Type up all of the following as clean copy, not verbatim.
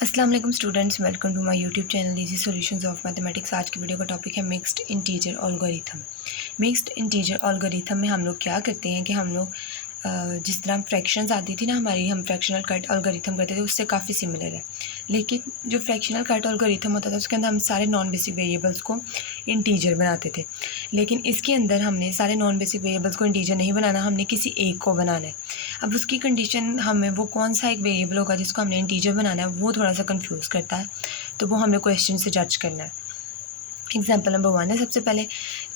अस्सलाम वालेकुम students, welcome to my YouTube channel easy solutions of mathematics. आज की वीडियो का टॉपिक है mixed integer algorithm. Mixed integer algorithm में हम लोग क्या करते हैं कि हम लोग जिस तरह फ्रैक्शंस आती थी ना हमारी, हम फ्रैक्शनल कट एल्गोरिथम करते थे, उससे काफ़ी सिमिलर है। लेकिन जो फ्रैक्शनल कट एल्गोरिथम होता था उसके अंदर हम सारे नॉन बेसिक वेरिएबल्स को इंटीजर बनाते थे। लेकिन इसके अंदर हमने सारे नॉन बेसिक वेरिएबल्स को इंटीजर नहीं बनाना, हमने किसी एक को बनाना है। अब उसकी कंडीशन हमें वो कौन सा एक वेरिएबल होगा जिसको हमने इंटीजर बनाना है, वो थोड़ा सा कंफ्यूज करता है, तो वो हमें क्वेश्चन से जज करना है। एग्जाम्पल नंबर 1 है। सबसे पहले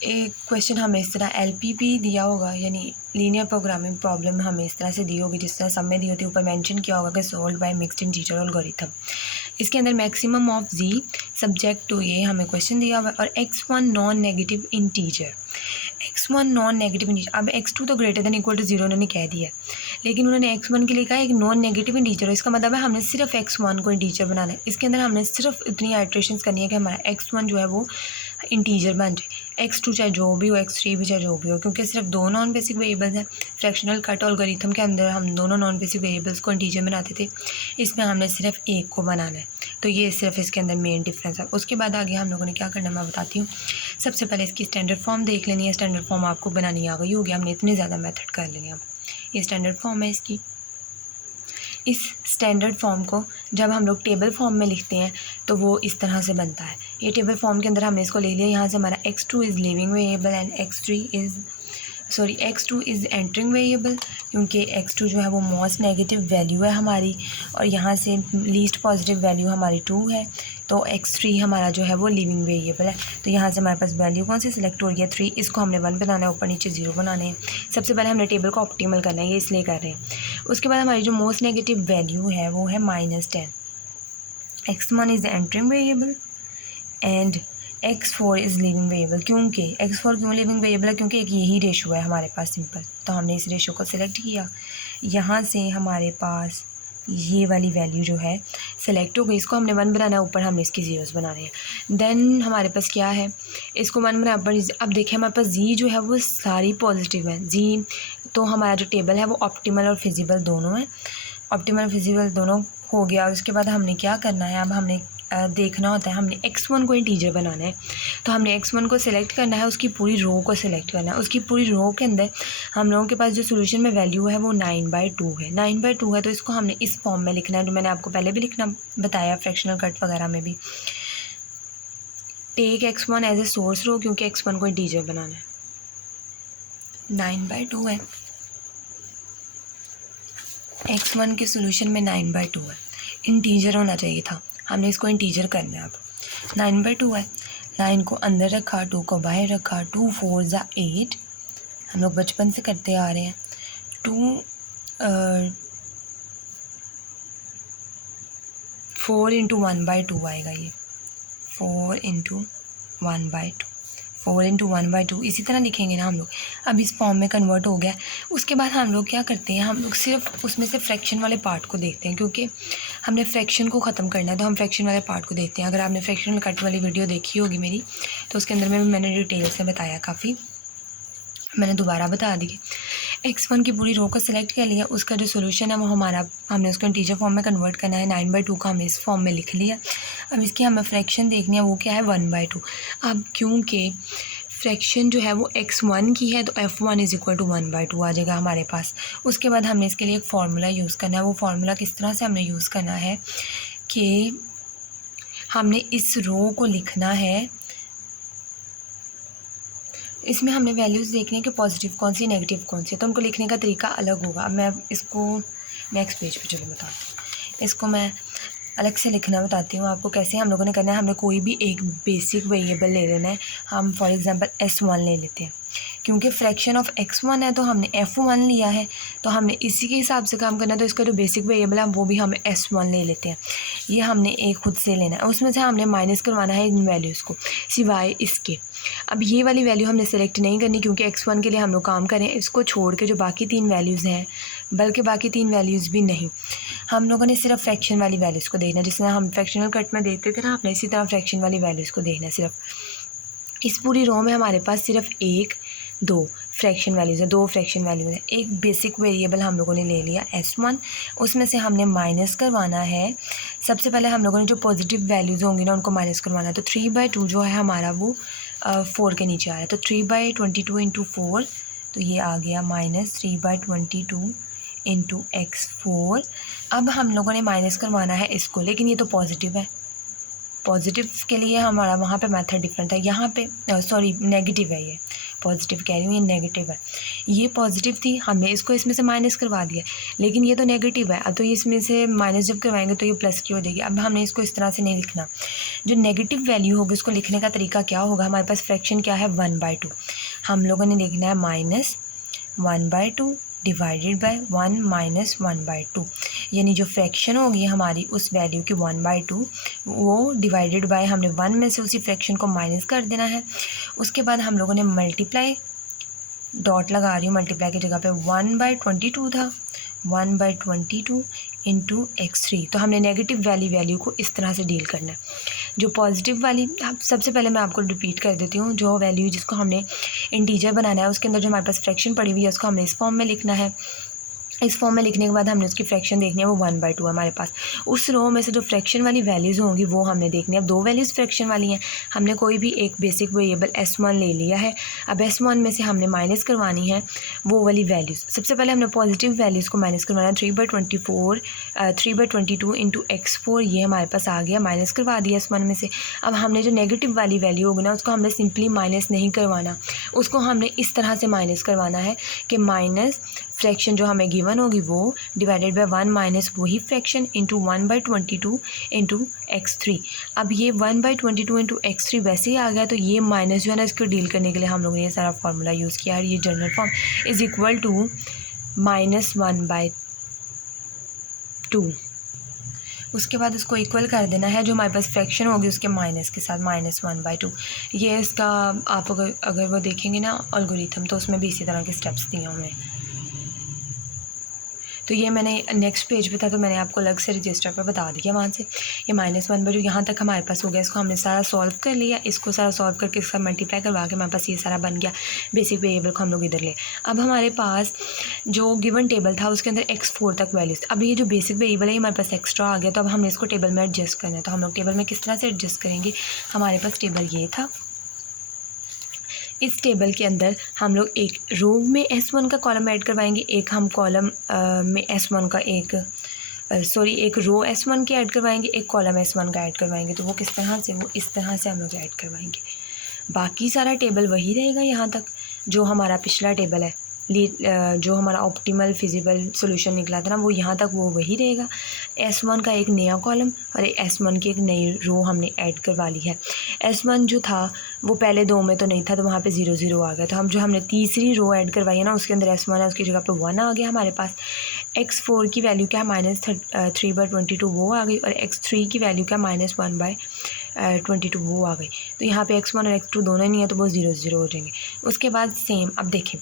एक क्वेश्चन हमें इस तरह LPP दिया होगा, यानी लीनियर प्रोग्रामिंग प्रॉब्लम हमें इस तरह से दी होगी, जिस तरह सब में दी होती है। ऊपर मेंशन किया होगा कि solve by mixed integer algorithm. इसके अंदर maximum of Z subject to ये हमें क्वेश्चन दिया हुआ है, और x1 non negative integer. x1 non negative integer. अब x2 तो ग्रेटर देन इक्वल टू 0 उन्होंने कह दिया, लेकिन उन्होंने x1 के लिए कहा एक नॉन नेगेटिव इंटीजर। इसका मतलब है हमने सिर्फ x1 को इंटीजर बनाना है। इसके अंदर हमने सिर्फ इतनी आइट्रेशंस करनी है कि हमारा x1 जो है वो इंटीजर बन जाए, x2 चाहे जो भी हो, x3 भी चाहे जो भी हो, क्योंकि सिर्फ दो नॉन बेसिक वेरिएबल्स हैं। फ्रैक्शनल कट एल्गोरिथम के अंदर हम दोनों नॉन बेसिक वेरिएबल्स को इंटीजर बनाते थे, इसमें हमने सिर्फ एक को बनाना है। तो ये सिर्फ इसके अंदर मेन डिफरेंस है। उसके बाद आगे हम लोगों ने क्या करना है मैं बताती हूँ। सबसे पहले इसकी स्टैंडर्ड फॉर्म देख लेनी है। स्टैंडर्ड फॉर्म आपको बनानी आ गई होगी, हमने इतने ज़्यादा मेथड कर लिए हैं। ये स्टैंडर्ड फॉर्म है इसकी। इस स्टैंडर्ड फॉर्म को जब हम लोग टेबल फॉर्म में लिखते हैं तो वो इस तरह से बनता है। ये टेबल फॉर्म के अंदर हमने इसको ले लिया। यहाँ से हमारा x2 is leaving variable and x2 is entering variable, क्योंकि x2 जो है वो मोस्ट नेगेटिव वैल्यू है हमारी, और यहाँ से लीस्ट पॉजिटिव वैल्यू हमारी 2 है। तो x3 हमारा जो है वो लिविंग वेरिएबल है। तो यहाँ से हमारे पास वैल्यू कौन सी सिलेक्ट हो रही है, 3। इसको हमने 1 बनाना है, ऊपर नीचे 0 बनाने हैं। सबसे पहले हमने टेबल को ऑप्टिमल करना है, ये इसलिए कर रहे हैं। उसके बाद हमारी जो मोस्ट नेगेटिव वैल्यू है वो है -10। x1 is the entering variable and x4 is leaving variable. क्योंकि x4 क्यों लिविंग वेरिएबल है, क्योंकि एक यही रेशो है हमारे पास सिंपल, तो हमने इस रेशो को सिलेक्ट किया। यहाँ से हमारे पास ये वाली वैल्यू जो है सेलेक्ट हो गई। इसको हमने 1 बनाना है, ऊपर हमने इसकी ज़ीरोज़ बनाने हैं। देन हमारे पास क्या है, इसको 1 बनाना ऊपर। अब देखिए हमारे पास जी जो है वो सारी पॉजिटिव है जी, तो हमारा जो टेबल है वो ऑप्टिमल और फिजिबल दोनों है। ऑप्टिमल फिजिबल दोनों हो गया। और उसके बाद हमने क्या करना है, अब हमने देखना होता है, हमने x1 को इंटीजर बनाना है। तो हमने x1 को सिलेक्ट करना है, उसकी पूरी रो को सिलेक्ट करना है। उसकी पूरी रो के अंदर हम लोगों के पास जो सोल्यूशन में वैल्यू है वो 9/2 है। 9/2 है, तो इसको हमने इस फॉर्म में लिखना है, जो मैंने आपको पहले भी लिखना बताया फ्रैक्शनल कट वगैरह में भी। Take x1 as a source row, क्योंकि x1 को इंटीजर बनाना है। 9/2 है, x1 के सोल्यूशन में 9/2 है। इंटीजर होना चाहिए था, हमने इसको इंटीजर करना है। अब 9/2 है, 9 को अंदर रखा, 2 को बाहर रखा। 2 4 ज़ा 8, हम लोग बचपन से करते आ रहे हैं। 4 इंटू 1/2 आएगा ये, 4 इंटू 1/2, 4 इंटू 1/2 इसी तरह लिखेंगे ना हम लोग। अब इस फॉर्म में कन्वर्ट हो गया। उसके बाद हम लोग क्या करते हैं, हम लोग सिर्फ उसमें से फ्रैक्शन वाले पार्ट को देखते हैं, क्योंकि हमने फ्रैक्शन को ख़त्म करना है, तो हम फ्रैक्शन वाले पार्ट को देखते हैं। अगर आपने फ्रैक्शन कट वाली वीडियो देखी होगी मेरी, तो उसके अंदर में मैंने डिटेल से बताया काफ़ी, मैंने दोबारा बता दी। x1 की पूरी रो को सिलेक्ट कर लिया। उसका जो सोल्यूशन है वो हमारा, हमने उसको इंटीजर फॉर्म में कन्वर्ट करना है। 9/2 का हमने इस फॉर्म में लिख लिया। अब इसकी हमें फ्रैक्शन देखनी है, वो क्या है 1/2। अब क्योंकि फ्रैक्शन जो है वो x1 की है, तो f1 इज़ इक्वल टू 1/2 आ जाएगा हमारे पास। उसके बाद हमने इसके लिए एक फार्मूला यूज़ करना है। वो फार्मूला किस तरह से हमने यूज़ करना है कि हमने इस रो को लिखना है, इसमें हमने वैल्यूज़ देखनी है कि पॉजिटिव कौन सी नेगेटिव कौन सी, तो उनको लिखने का तरीका अलग होगा। अब मैं इसको नेक्स्ट पेज पे चलो बताती हूँ। इसको मैं अलग से लिखना बताती हूँ आपको कैसे हम लोगों ने करना है। हमने कोई भी एक बेसिक वेरिएबल ले लेना है। हम फॉर एग्जांपल s1 ले लेते हैं, क्योंकि फ्रैक्शन ऑफ x1 है, तो हमने f1 लिया है, तो हमने इसी के हिसाब से काम करना है। तो इसका जो बेसिक वेरिएबल है वो भी हम s1 ले लेते हैं। ये हमने एक खुद से लेना है, उसमें से हमने माइनस करवाना है इन वैल्यूज़ को सिवाय इसके। अब ये वाली वैल्यू हमने सेलेक्ट नहीं करनी, क्योंकि x1 के लिए हम लोग काम करें। इसको छोड़ के जो बाकी 3 वैल्यूज़ हैं, बल्कि बाकी 3 वैल्यूज़ भी नहीं, हम लोगों ने सिर्फ फ्रैक्शन वाली वैल्यूज़ को देखना है। जिस तरह हम फ्रैक्शनल कट में देखते थे ना, आपने इसी तरह फ्रैक्शन वाली वैल्यूज़ को देखना है सिर्फ। इस पूरी रो में हमारे पास सिर्फ 1 2 फ्रैक्शन वैल्यूज़ हैं, 2 फ्रैक्शन वैल्यूज़ हैं। एक बेसिक वेरिएबल हम लोगों ने ले लिया S1, उसमें से हमने माइनस करवाना है। सबसे पहले हम लोगों ने जो पॉजिटिव वैल्यूज़ होंगी ना उनको माइनस करवाना है। तो 3/2 जो है हमारा वो 4 के नीचे आ रहा है। तो 3/22 इंटू 4, तो ये आ गया माइनस 3/22 इंटू x4। अब हम लोगों ने माइनस करवाना है इसको, लेकिन ये तो पॉजिटिव है। पॉजिटिव के लिए हमारा वहाँ पे मेथड डिफरेंट है, यहाँ पे सॉरी नेगेटिव है, ये पॉजिटिव कह रही हूँ, ये नेगेटिव है। ये पॉजिटिव थी, हमने इसको इसमें से माइनस करवा दिया, लेकिन ये तो नेगेटिव है। अब तो इसमें से माइनस जब करवाएंगे तो ये प्लस की हो जाएगी। अब हमने इसको इस तरह से नहीं लिखना। जो नेगेटिव वैल्यू होगी उसको लिखने का तरीका क्या होगा, हमारे पास फ्रैक्शन क्या है 1/2, हम लोगों ने लिखना है माइनस 1/2 डिवाइडेड बाय 1 माइनस 1/2, यानी जो फ्रैक्शन होगी हमारी उस वैल्यू की 1/2 वो डिवाइडेड बाय हमने 1 में से उसी फ्रैक्शन को माइनस कर देना है। उसके बाद हम लोगों ने मल्टीप्लाई, डॉट लगा रही हूँ, मल्टीप्लाई की जगह पे 1/22 था, 1/22 इंटू x3। तो हमने नेगेटिव वैल्यू को इस तरह से डील करना है। जो पॉजिटिव वाली, सबसे पहले मैं आपको रिपीट कर देती हूँ, जो वैल्यू जिसको हमने इंटीजर बनाना है उसके अंदर जो हमारे पास फ्रैक्शन पड़ी हुई है उसको हमने इस फॉर्म में लिखना है। इस फॉर्म में लिखने के बाद हमने उसकी फ्रैक्शन देखनी है, वो 1/2 हमारे पास। उस रो में से जो फ्रैक्शन वाली वैल्यूज़ होंगी वो हमने देखनी है। अब 2 वैल्यूज़ फ्रैक्शन वाली हैं, हमने कोई भी एक बेसिक वेरिएबल S1 ले लिया है। अब S1 में से हमने माइनस करवानी है वो वाली वैल्यूज़। सबसे पहले हमने पॉजिटिव वैल्यूज़ को माइनस करवाना है। 3/22 इंटू x4, ये हमारे पास आ गया, माइनस करवा दिया S1 में से। अब हमने जो नेगेटिव वाली वैल्यू होगी ना उसको हमने सिंपली माइनस नहीं करवाना, उसको हमने इस तरह से माइनस करवाना है कि माइनस फ्रैक्शन जो हमें गिवन होगी वो डिवाइडेड बाय 1 माइनस वही फ्रैक्शन इंटू 1/22 इंटू x3। अब ये 1/22 इंटू x3 वैसे ही आ गया, तो ये माइनस जो है ना इसको डील करने के लिए हम लोगों ने ये सारा फार्मूला यूज़ किया है। ये general form is equal to -1/2। उसके बाद उसको इक्वल कर देना है, जो हमारे पास फ्रैक्शन होगी उसके माइनस के साथ, -1/2। ये इसका आप अगर वो देखेंगे ना एल्गोरिथम, तो उसमें भी इसी तरह के स्टेप्स दिए हुए हैं। तो ये मैंने नेक्स्ट पेज पे था तो मैंने आपको अलग से रजिस्टर पर बता दिया वहाँ से। ये -1/2 यहाँ तक हमारे पास हो गया, इसको हमने सारा सॉल्व कर लिया। इसको सारा सॉल्व करके इसका मल्टीप्लाई करवा के हमारे पास ये सारा बन गया। बेसिक वेरिएबल को हम लोग इधर ले। अब हमारे पास जो गिवन टेबल था उसके अंदर x4 तक वैल्यूज़, अब ये जो बेसिक वेरिएबल है हमारे पास एक्स्ट्रा आ गया, तो अब हमने इसको टेबल में एडजस्ट करना है। तो हम लोग टेबल में किस तरह से एडजस्ट करेंगे, हमारे पास टेबल ये था। इस टेबल के अंदर हम लोग एक रो में S1 का कॉलम ऐड करवाएंगे, एक हम कॉलम में S1 का एक रो S1 के ऐड करवाएंगे, एक कॉलम S1 का ऐड करवाएंगे। तो वो किस तरह से, वो इस तरह से हम लोग ऐड करवाएंगे। बाकी सारा टेबल वही रहेगा यहाँ तक, जो हमारा पिछला टेबल है, जो हमारा ऑप्टिमल फिजिबल सॉल्यूशन निकला था ना, वो यहाँ तक वो वही रहेगा। S1 का एक नया कॉलम और S1 की एक नई रो हमने ऐड करवा ली है। S1 जो था वो पहले 2 में तो नहीं था, तो वहाँ पे 0 0 आ गया। तो हम जो हमने तीसरी रो ऐड करवाई है ना उसके अंदर S1 है, उसकी जगह पे 1 आ गया हमारे पास। x4 की वैल्यू क्या है, -3/22 वो आ गई, और x3 की वैल्यू क्या, -1/22 वो आ गई। तो यहाँ पे x1 और x2 दोनों नहीं है, तो वो 0 0 हो जाएंगे। उसके बाद सेम, अब देखें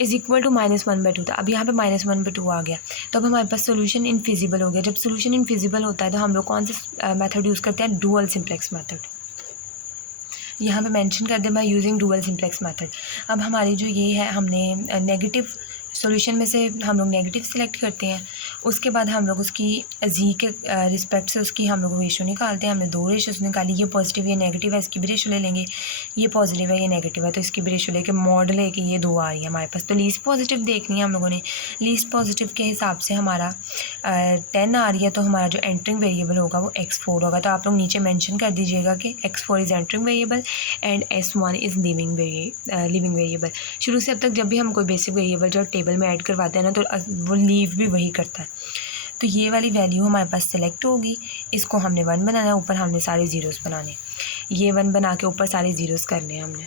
इज़ इक्वल टू -1/2 था, अब यहाँ पे -1/2 आ गया, तो अब हमारे पास सोल्यूशन इनफिजिबल हो गया। जब सोल्यूशन इनफिजिबल होता है तो हम लोग कौन सा मेथड यूज़ करते हैं, डुअल सिंप्लेक्स मेथड। यहाँ पे मेंशन कर दे by using dual simplex method. अब हमारी जो ये है, हमने नेगेटिव सॉल्यूशन में से हम लोग नेगेटिव सिलेक्ट करते हैं। उसके बाद हम लोग उसकी जी के रिस्पेक्ट से उसकी हम लोग रेशो निकालते हैं। हमने 2 रेशोस निकाली, ये पॉजिटिव ये नेगेटिव है, इसकी भी रेशो ले लेंगे। ये पॉजिटिव है ये नेगेटिव है, तो इसकी भी रेशो लेके मॉड लेके ये 2 आ रही है हमारे पास। तो लीस्ट पॉजिटिव देखनी है हम लोगों ने। लीस्ट पॉजिटिव के हिसाब से हमारा 10 आ रही है, तो हमारा जो एंटरिंग वेरिएबल होगा वो x4 होगा। तो आप लोग नीचे मेंशन कर दीजिएगा कि x4 is entering variable and S1 is leaving variable. शुरू से अब तक जब भी हम कोई बेसिक वेरिएबल जो टेबल में ऐड करवाते हैं ना, तो वो लीव भी वही करता है। तो ये वाली वैल्यू हमारे पास सेलेक्ट होगी, इसको हमने 1 बनाना है, ऊपर हमने सारे ज़ीरोज़ बनाने। ये 1 बना के ऊपर सारे ज़ीरोज़ करने हैं हमने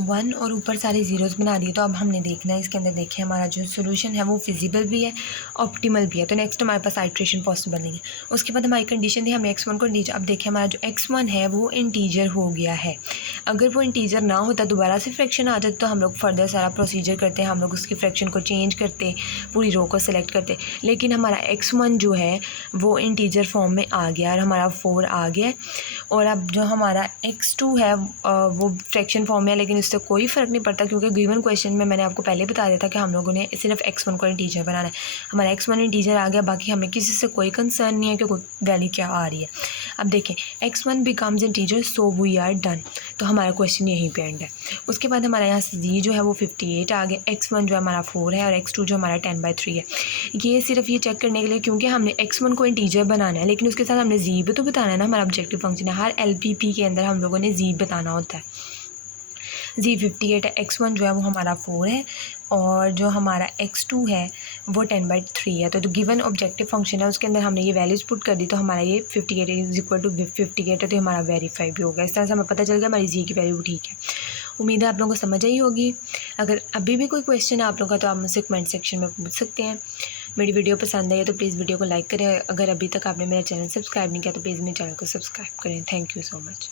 1 और ऊपर सारे ज़ीरोज़ बना दिए। तो अब हमने देखना है इसके अंदर, देखें हमारा जो सोल्यूशन है वो फिजिबल भी है, ऑप्टिमल भी है। तो नेक्स्ट हमारे पास आइट्रेशन पॉसिबल नहीं है। उसके बाद हमारी कंडीशन थी, हमने x1 को इंटीजर, अब देखें हमारा जो x1 है वो इंटीजर हो गया है। अगर वो इंटीजर ना होता, दोबारा से फ्रैक्शन आ जाता, तो हम लोग फर्दर सारा प्रोसीजर करते हैं, हम लोग उसकी फ्रैक्शन को चेंज करते, पूरी रो को सिलेक्ट करते। लेकिन हमारा x1 जो है वो इंटीजर फॉर्म में आ गया और हमारा 4 आ गया। और अब जो हमारा x2 है वो फ्रैक्शन फॉर्म में है, लेकिन उससे कोई फ़र्क नहीं पड़ता, क्योंकि गिवन क्वेश्चन में मैंने आपको पहले बता दिया था कि हम लोगों ने सिर्फ x1 को इंटीजर बनाना है। हमारा x1 इंटीजर आ गया, बाकी हमें किसी से कोई कंसर्न नहीं है कि वैल्यू क्या आ रही है। अब देखें x1 becomes integer so we are done, तो हमारा क्वेश्चन यहीं पे एंड है। उसके बाद हमारे यहाँ z जो है वो 58 आ गया, x1 जो हमारा 4 है और x2 जो हमारा 10/3 है। ये सिर्फ ये चेक करने के लिए क्योंकि हमने x1 को इंटीजर बनाना है, लेकिन उसके साथ हमने z भी तो बताना है ना। हमारा ऑब्जेक्टिव फंक्शन है, हर LPP के अंदर हम लोगों ने z बताना होता है। z 58 है, x1 जो है वो हमारा 4 है और जो हमारा x2 है वो 10/3 है। तो गिवन ऑब्जेक्टिव फंक्शन है उसके अंदर हमने ये वैल्यूज़ पुट कर दी, तो हमारा ये 58 इज इक्वल टू 58 है, तो हमारा वेरीफाई भी होगा। इस तरह से हमें पता चल गया हमारी z की वैल्यू ठीक है। उम्मीद है आप लोगों को समझ आई होगी। अगर अभी भी कोई क्वेश्चन है आप लोगों का तो आप मुझसे कमेंट सेक्शन में पूछ सकते हैं। मेरी वीडियो पसंद आई है तो प्लीज़ वीडियो को लाइक करें। अगर अभी तक आपने मेरा चैनल सब्सक्राइब नहीं किया तो प्लीज़ मेरे चैनल को सब्सक्राइब करें। Thank you so much.